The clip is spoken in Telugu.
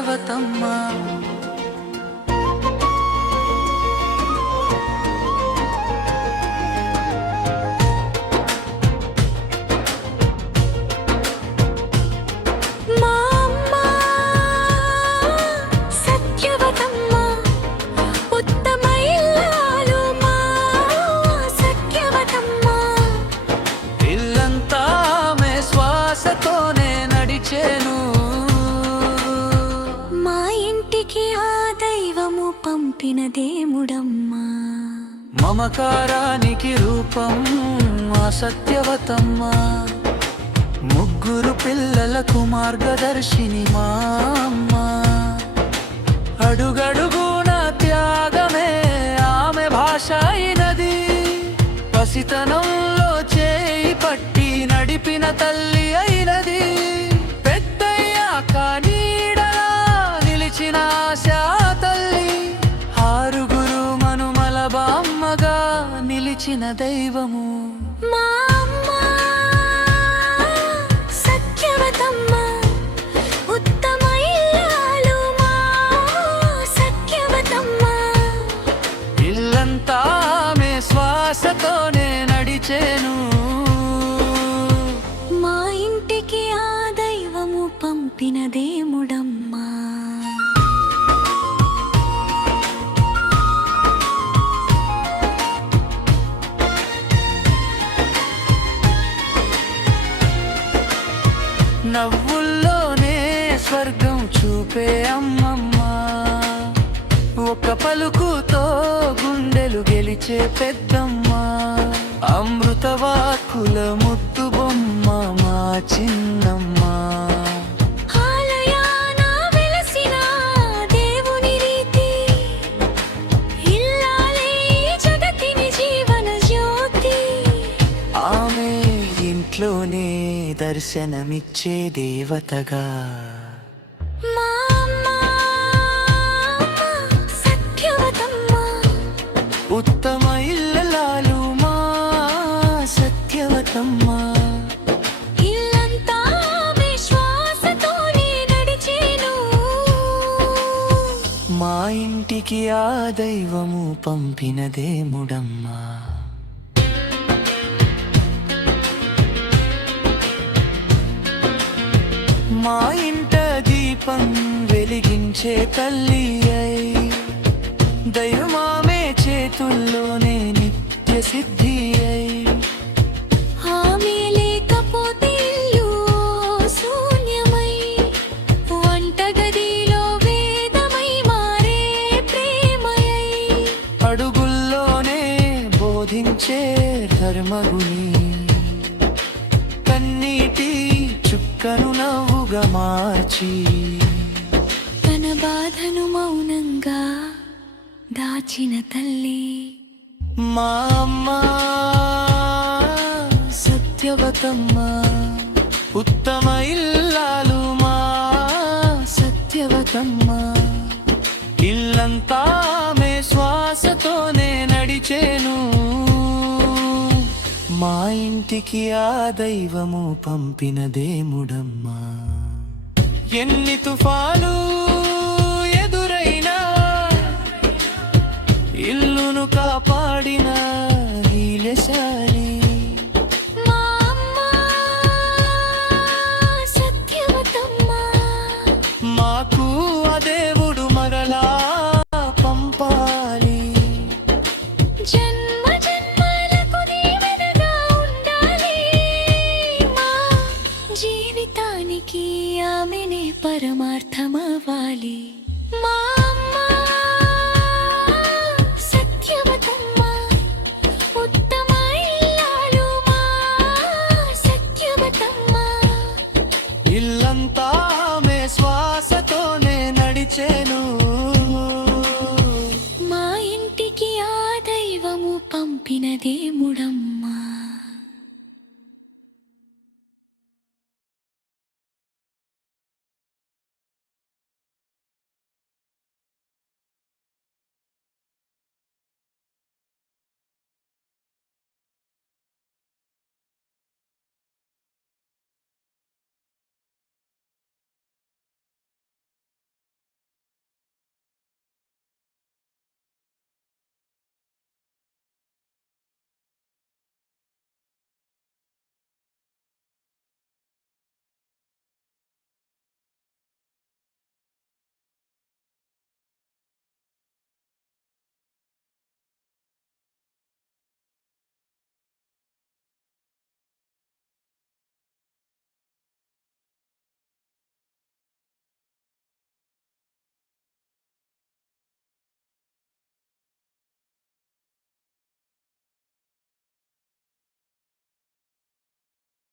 సత్యవతమ్మ. మా ఇంటికి ఆ దైవము పంపిన దేవుడమ్మా. మమకారానికి రూపం ఆ సత్యవతమ్మ. ముగ్గురు పిల్లలకు మార్గదర్శిని మా అమ్మ. అడుగడుగున త్యాగమే ఆమె భాష అయినది. పసితనంలో చేయి పట్టి నడిపిన తల్లి అయినది. పెద్దయ్యాక నీడలా నిలిచిన ఆశా తల్లి. ఆరుగురు మనుమల బామ్మగా నిలిచిన దైవము మా అమ్మ సత్యవతమ్మ. ఉత్తమ ఇల్లాలు మా సత్యవతమ్మ. ఇల్లంతా ఆమె శ్వాసతోనే నడిచేను. మా ఇంటికి ఆ దైవము పంపిన దేవుడమ్మా. నవ్వుల్లోనే స్వర్గం చూపే అమ్మమ్మ. ఒక పలుకుతో గుండెలు గెలిచే పెద్దమ్మ. అమృతవాక్కుల ముద్దు బొమ్మ మా చిన్నమ్మ. ఆలయాన వెలసిన దేవుని రీతి. ఇల్లాలే జగతిని జీవన జ్యోతి. ఆమె ఇంట్లోనే దర్శనమిచ్చే దేవతగా. మా అమ్మ సత్యవతమ్మ. ఉత్తమ ఇల్లలాలు మా సత్యవతమ్మ. ఇల్లంతా ఆమె శ్వాసతోనే నడిచేను. మా ఇంటికి ఆ దైవము పంపిన దేవుడమ్మ. మా ఇంట దీపం వెలిగించే తల్లి అయి. దైవమామే చేతుల్లోనే నిత్య సిద్ధి అయి. ఆమె లేకపోతే ఇల్లు శూన్యమై. వంటగదిలో వేదమై మారే ప్రేమయై. అడుగుల్లోనే బోధించే ధర్మగుని. కన్నీటి చుక్కను నవ్వుగా మార్చి. తన బాధను మౌనంగా దాచిన తల్లి మా అమ్మ సత్యవతమ్మ. ఉత్తమ ఇల్లాలు మా సత్యవతమ్మ. ఇల్లంతా ఆమె శ్వాసతోనే నడిచేను. మా ఇంటికి ఆ దైవము పంపిన దేవుడమ్మ. ఎన్ని తుఫాలు ఎదురైనా ఇల్లును కాపాడిన నీలశాలి. మా అమ్మ సత్యవతమ్మ. మాకు ఆ దేవుడు మరలా పంపాలి. జన్మ జన్మలకు దీవెనగా ఉండాలి. మా జీవితానికి ఆమెనే పరమార్థమవ్వాలి. మా అమ్మ సత్యవతమ్మ. ఉత్తమ ఇల్లాలు మా సత్యవతమ్మ. ఇల్లంతా ఆమె శ్వాసతోనే నడిచేను. మా ఇంటికి ఆ దైవము పంపిన దేవుడమ్మా.